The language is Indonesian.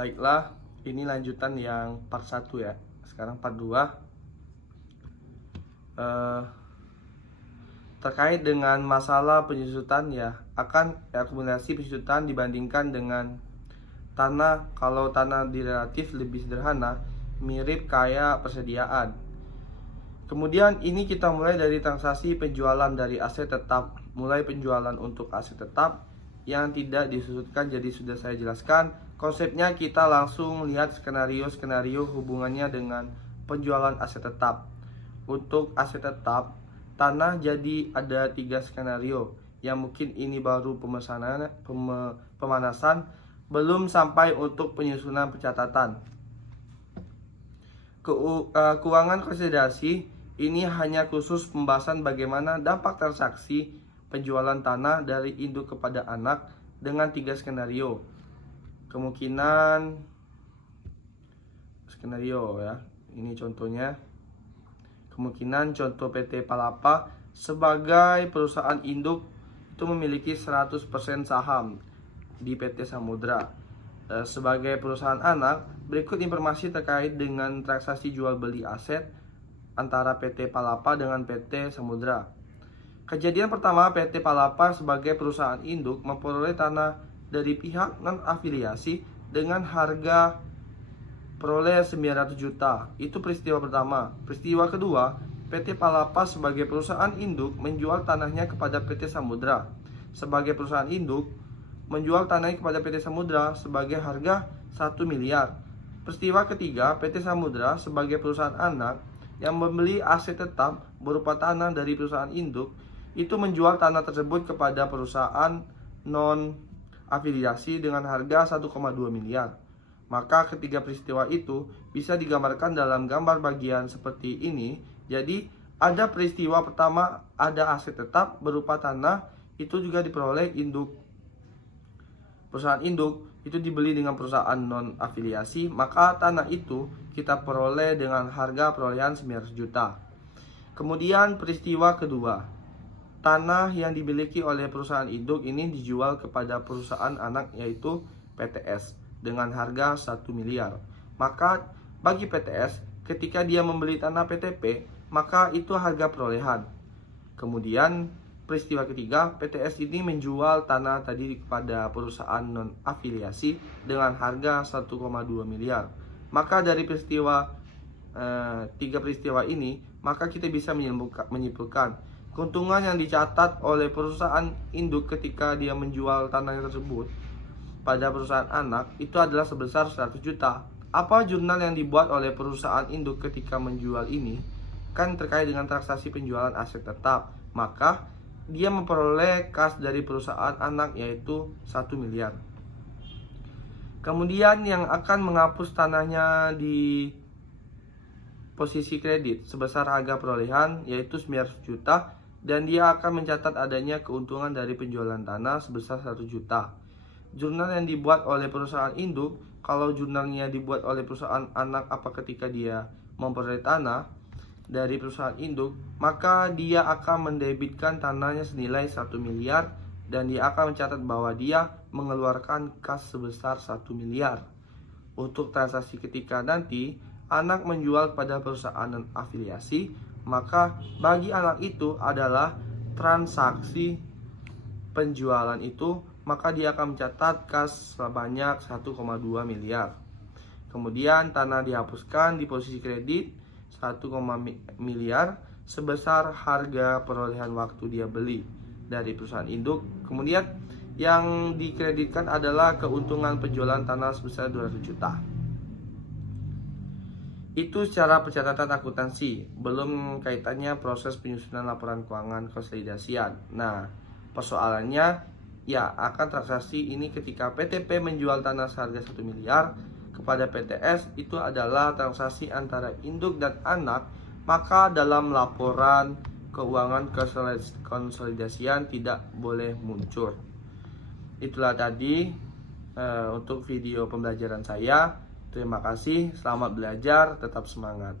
Baiklah, ini lanjutan yang part 1 ya. Sekarang part 2 terkait dengan masalah penyusutan ya. Akan akumulasi penyusutan dibandingkan dengan tanah. Kalau tanah relatif lebih sederhana, mirip kayak persediaan. Kemudian ini kita mulai dari transaksi penjualan dari aset tetap. Mulai penjualan untuk aset tetap yang tidak disusutkan. Jadi sudah saya jelaskan konsepnya. Kita langsung lihat skenario hubungannya dengan penjualan aset tetap. Untuk aset tetap tanah, jadi ada 3 skenario. Yang mungkin ini baru pemanasan, belum sampai untuk penyusunan pencatatan. Keuangan konsolidasi ini hanya khusus pembahasan bagaimana dampak transaksi penjualan tanah dari induk kepada anak dengan 3 skenario. Kemungkinan skenario ya. Ini contohnya. Kemungkinan contoh PT Palapa sebagai perusahaan induk itu memiliki 100% saham di PT Samudra. Sebagai perusahaan anak, berikut informasi terkait dengan transaksi jual beli aset antara PT Palapa dengan PT Samudra. Kejadian pertama, PT Palapa sebagai perusahaan induk memperoleh tanah dari pihak non-afiliasi dengan harga peroleh 900 juta. Itu peristiwa pertama. Peristiwa kedua, PT Palapa sebagai perusahaan induk menjual tanahnya kepada PT Samudra. Sebagai perusahaan induk menjual tanahnya kepada PT Samudra sebagai harga 1 miliar. Peristiwa ketiga, PT Samudra sebagai perusahaan anak yang membeli aset tetap berupa tanah dari perusahaan induk itu menjual tanah tersebut kepada perusahaan non-afiliasi dengan harga 1,2 miliar. Maka ketiga peristiwa itu bisa digambarkan dalam gambar bagian seperti ini. Jadi ada peristiwa pertama, ada aset tetap berupa tanah, itu juga diperoleh induk. Perusahaan induk itu dibeli dengan perusahaan non-afiliasi, maka tanah itu kita peroleh dengan harga perolehan 900 juta. Kemudian peristiwa kedua, tanah yang dimiliki oleh perusahaan induk ini dijual kepada perusahaan anak yaitu PTS dengan harga 1 miliar. Maka bagi PTS, ketika dia membeli tanah PTP, maka itu harga perolehan. Kemudian peristiwa ketiga, PTS ini menjual tanah tadi kepada perusahaan non-afiliasi dengan harga 1,2 miliar. Maka dari tiga peristiwa ini, maka kita bisa menyimpulkan keuntungan yang dicatat oleh perusahaan induk ketika dia menjual tanah tersebut pada perusahaan anak itu adalah sebesar 100 juta. Apa jurnal yang dibuat oleh perusahaan induk ketika menjual ini? Kan terkait dengan transaksi penjualan aset tetap. Maka dia memperoleh kas dari perusahaan anak yaitu 1 miliar. Kemudian yang akan menghapus tanahnya di posisi kredit sebesar harga perolehan yaitu 900 juta, dan dia akan mencatat adanya keuntungan dari penjualan tanah sebesar 100 juta. Jurnal yang dibuat oleh perusahaan induk, kalau jurnalnya dibuat oleh perusahaan anak ketika dia memperoleh tanah dari perusahaan induk, maka dia akan mendebitkan tanahnya senilai 1 miliar dan dia akan mencatat bahwa dia mengeluarkan kas sebesar 1 miliar. Untuk transaksi ketika nanti anak menjual kepada perusahaan non-afiliasi, maka bagi anak itu adalah transaksi penjualan itu, maka dia akan mencatat kas sebanyak 1,2 miliar. Kemudian tanah dihapuskan di posisi kredit 1, miliar sebesar harga perolehan waktu dia beli dari perusahaan induk. Kemudian yang dikreditkan adalah keuntungan penjualan tanah sebesar 200 juta. Itu secara pencatatan akuntansi, belum kaitannya proses penyusunan laporan keuangan konsolidasian. Nah, persoalannya ya akan transaksi ini ketika PTP menjual tanah seharga 1 miliar kepada PTS, itu adalah transaksi antara induk dan anak, maka dalam laporan keuangan konsolidasian tidak boleh muncul. Itulah tadi untuk video pembelajaran saya. Terima kasih, selamat belajar, tetap semangat.